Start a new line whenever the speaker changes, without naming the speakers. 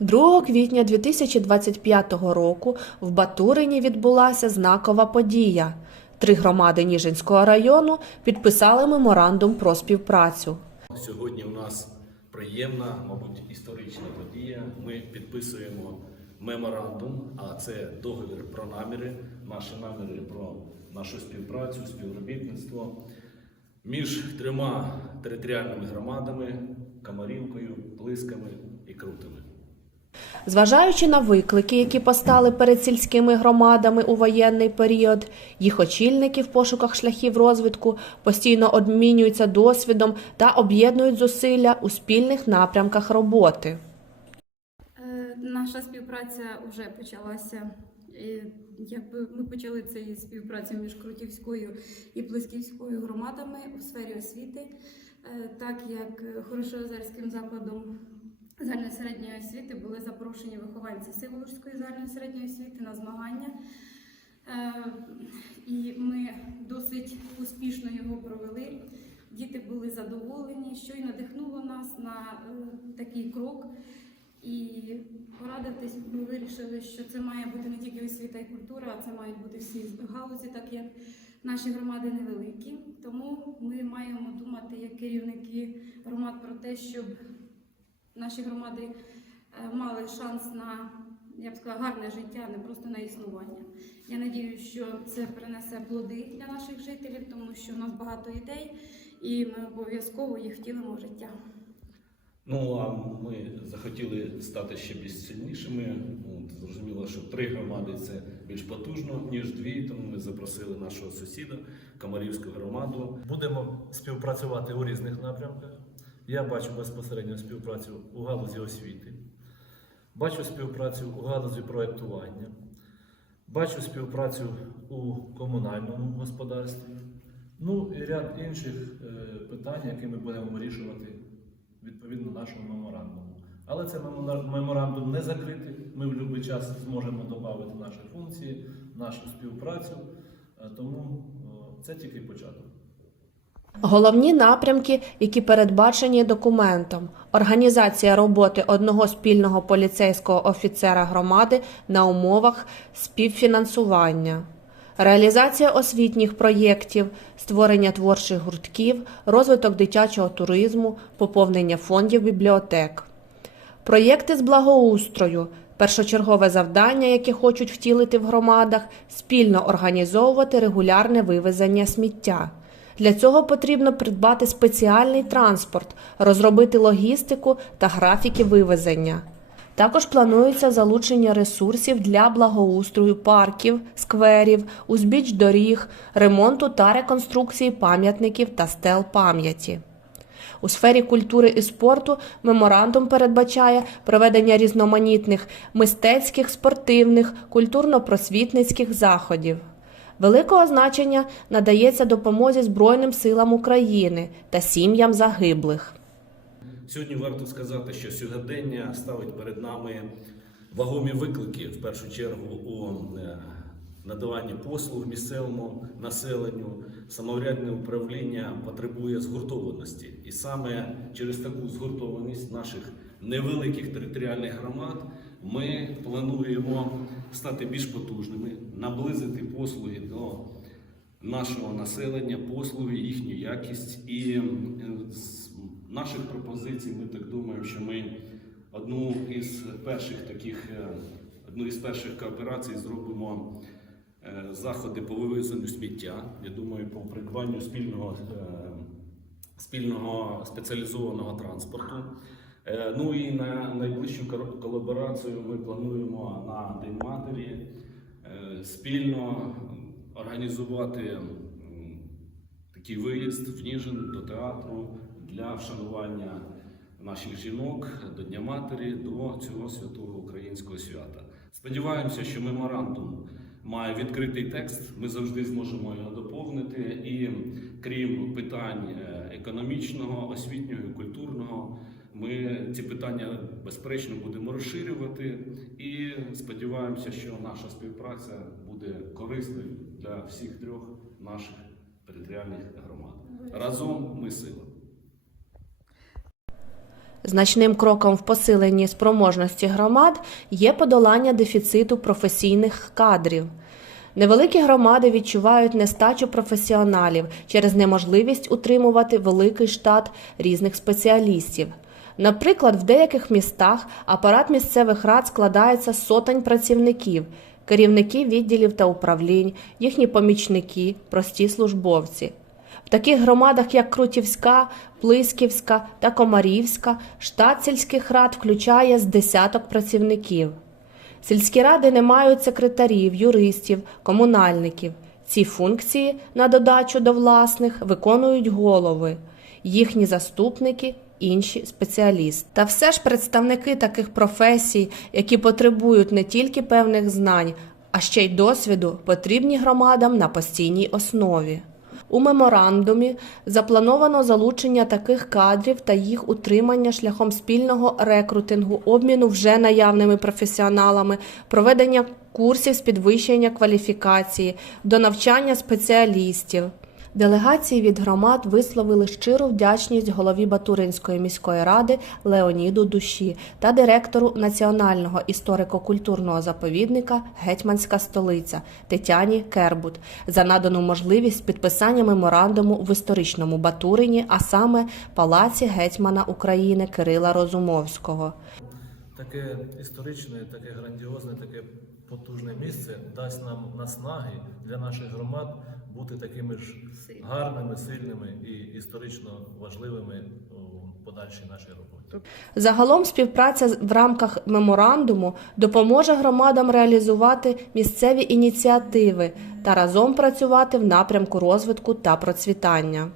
2 квітня 2025 року в Батурині відбулася знакова подія. Три громади Ніжинського району підписали меморандум про співпрацю.
Сьогодні у нас приємна, мабуть, історична подія. Ми підписуємо меморандум, а це договір про наміри, наші наміри про нашу співпрацю, співробітництво між трьома територіальними громадами Камарівкою, Плисками і Крутими.
Зважаючи на виклики, які постали перед сільськими громадами у воєнний період, їх очільники в пошуках шляхів розвитку постійно обмінюються досвідом та об'єднують зусилля у спільних напрямках роботи.
Е, Наша співпраця вже почалася. Якби ми почали це із співпраці між Крутівською і Плесківською громадами у сфері освіти, Е, так як Хорошоозерським закладом загальної середньої освіти були запрошені вихованці Сиволужської загальної середньої освіти на змагання. Е, І ми досить успішно його провели. Діти були задоволені, що й надихнуло нас на е, такий крок. І порадитись ми вирішили, що це має бути не тільки освіта і культура, а це мають бути всі галузі, так як наші громади невеликі. Тому ми маємо думати як керівники громад про те, щоб наші громади е, мали шанс на я б сказала, гарне життя, не просто на існування. Я надію, що це принесе плоди для наших жителів, тому що у нас багато ідей, і ми обов'язково їх втілимо в життя.
Ну а ми захотіли стати ще більш сильнішими. От, зрозуміло, що три громади це більш потужно, ніж дві, тому ми запросили нашого сусіда, Камарівську громаду.
Будемо співпрацювати у різних напрямках. Я бачу безпосередньо співпрацю у галузі освіти, бачу співпрацю у галузі проєктування, бачу співпрацю у комунальному господарстві, ну і ряд інших е, питань, які ми будемо вирішувати відповідно нашого меморандуму. Але це меморандум не закритий. Ми в будь-який час зможемо додати наші функції, нашу співпрацю. Е, Тому це тільки початок.
Головні напрямки, які передбачені документом: організація роботи одного спільного поліцейського офіцера громади на умовах співфінансування, реалізація освітніх проєктів, створення творчих гуртків, розвиток дитячого туризму, поповнення фондів бібліотек. Проєкти з благоустрою першочергове завдання, яке хочуть втілити в громадах, спільно організовувати регулярне вивезення сміття. Для цього потрібно придбати спеціальний транспорт, розробити логістику та графіки вивезення. Також планується залучення ресурсів для благоустрою парків, скверів, узбіч доріг, ремонту та реконструкції пам'ятників та стел пам'яті. У сфері культури і спорту меморандум передбачає проведення різноманітних мистецьких, спортивних, культурно-просвітницьких заходів. Великого значення надається допомозі Збройним силам України та сім'ям загиблих.
Сьогодні варто сказати, що сьогодення ставить перед нами вагомі виклики в першу чергу у е, надаванні послуг місцевому населенню. Самоврядне управління потребує згуртованості, і саме через таку згуртованість наших невеликих територіальних громад ми плануємо стати більш потужними, наблизити послуги до нашого населення, послуги, їхню якість. І е, з наших пропозицій ми так думаємо, що ми одну із перших таких, е, одну із перших кооперацій зробимо е, заходи по вивезенню сміття. Я думаю, по придбанню спільного, спільного спеціалізованого транспорту. Е, Ну і на найближчу колаборацію ми плануємо на День Матері е, спільно організувати такий виїзд в Ніжин до театру для вшанування наших жінок до Дня Матері, до цього святого українського свята. Сподіваємося, що меморандум має відкритий текст. Ми завжди зможемо його доповнити. І крім питань е, економічного, освітнього і культурного, ми ці питання безперечно будемо розширювати і сподіваємося, що наша співпраця буде корисною для всіх трьох наших територіальних громад. Разом ми сила.
Значним кроком в посиленні спроможності громад є подолання дефіциту професійних кадрів. Невеликі громади відчувають нестачу професіоналів через неможливість утримувати великий штат різних спеціалістів. Наприклад, в деяких містах апарат місцевих рад складається з сотень працівників, керівники відділів та управлінь, їхні помічники, прості службовці. В таких громадах, як Крутівська, Плисківська та Комарівська, штат сільських рад включає з десяток працівників. Сільські ради не мають секретарів, юристів, комунальників. Ці функції, на додачу до власних, виконують голови, їхні заступники, інші спеціалісти. Та все ж представники таких професій, які потребують не тільки певних знань, а ще й досвіду, потрібні громадам на постійній основі. У меморандумі заплановано залучення таких кадрів та їх утримання шляхом спільного рекрутингу, обміну вже наявними професіоналами, проведення курсів з підвищення кваліфікації, до навчання спеціалістів. Делегації від громад висловили щиру вдячність голові Батуринської міської ради Леоніду Душі та директору Національного історико-культурного заповідника Гетьманська столиця Тетяні Кербут за надану можливість підписання меморандуму в історичному Батурині, а саме Палаці гетьмана України Кирила Розумовського.
Таке історичне, таке грандіозне, таке потужне місце дасть нам наснаги для наших громад бути такими ж гарними, сильними і історично важливими у подальшій нашій роботі.
Загалом співпраця в рамках меморандуму допоможе громадам реалізувати місцеві ініціативи та разом працювати в напрямку розвитку та процвітання.